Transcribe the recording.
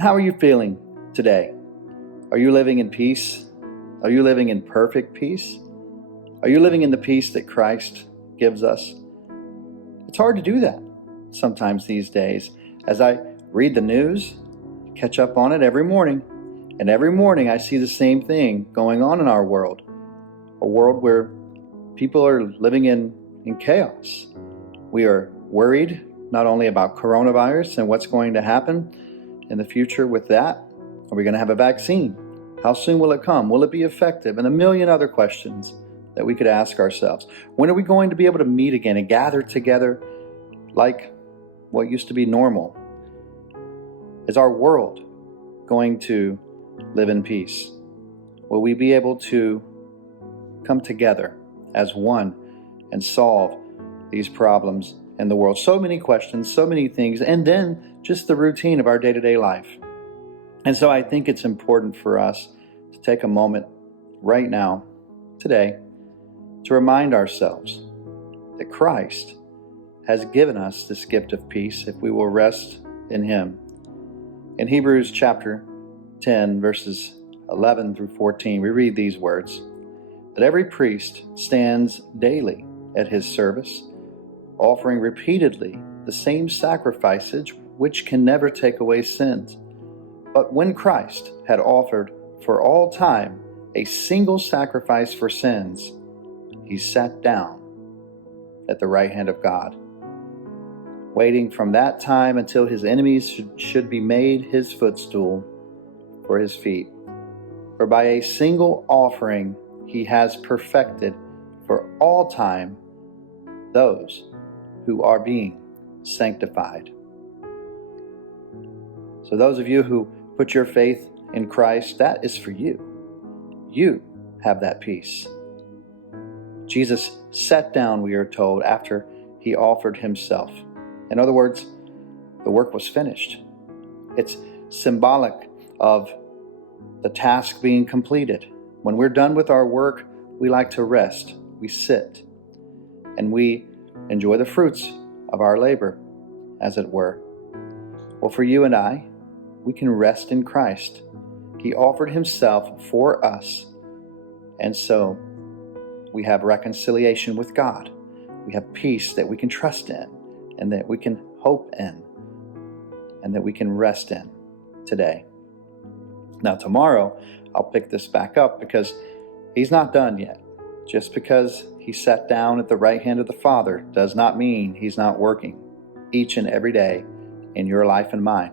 How are you feeling today? Are you living in peace? Are you living in perfect peace? Are you living in the peace that Christ gives us? It's hard to do that sometimes these days. As I read the news, catch up on it every morning, and every morning I see the same thing going on in our world. A world where people are living in chaos. We are worried not only about coronavirus and what's going to happen in the future with that. Are we going to have a vaccine? How soon will it come? Will it be effective? And a million other questions that we could ask ourselves. When are we going to be able to meet again and gather together like what used to be normal? Is our world going to live in peace? Will we be able to come together as one and solve these problems in the world? So many questions, so many things, and then just the routine of our day-to-day life. And so I think it's important for us to take a moment right now, today, to remind ourselves that Christ has given us this gift of peace if we will rest in Him. In Hebrews chapter 10, verses 11 through 14, we read these words, that every priest stands daily at his service, offering repeatedly the same sacrifices which can never take away sins. But when Christ had offered for all time a single sacrifice for sins, He sat down at the right hand of God, waiting from that time until His enemies should be made His footstool for His feet. For by a single offering He has perfected for all time those who are being sanctified. So those of you who put your faith in Christ, that is for you. You have that peace. Jesus sat down, we are told, after He offered Himself. In other words, the work was finished. It's symbolic of the task being completed. When we're done with our work, we like to rest. We sit and we enjoy the fruits of our labor, as it were. Well, for you and I, we can rest in Christ. He offered Himself for us. And so we have reconciliation with God. We have peace that we can trust in and that we can hope in and that we can rest in today. Now, tomorrow, I'll pick this back up because He's not done yet. Just because He sat down at the right hand of the Father does not mean He's not working each and every day in your life and mine.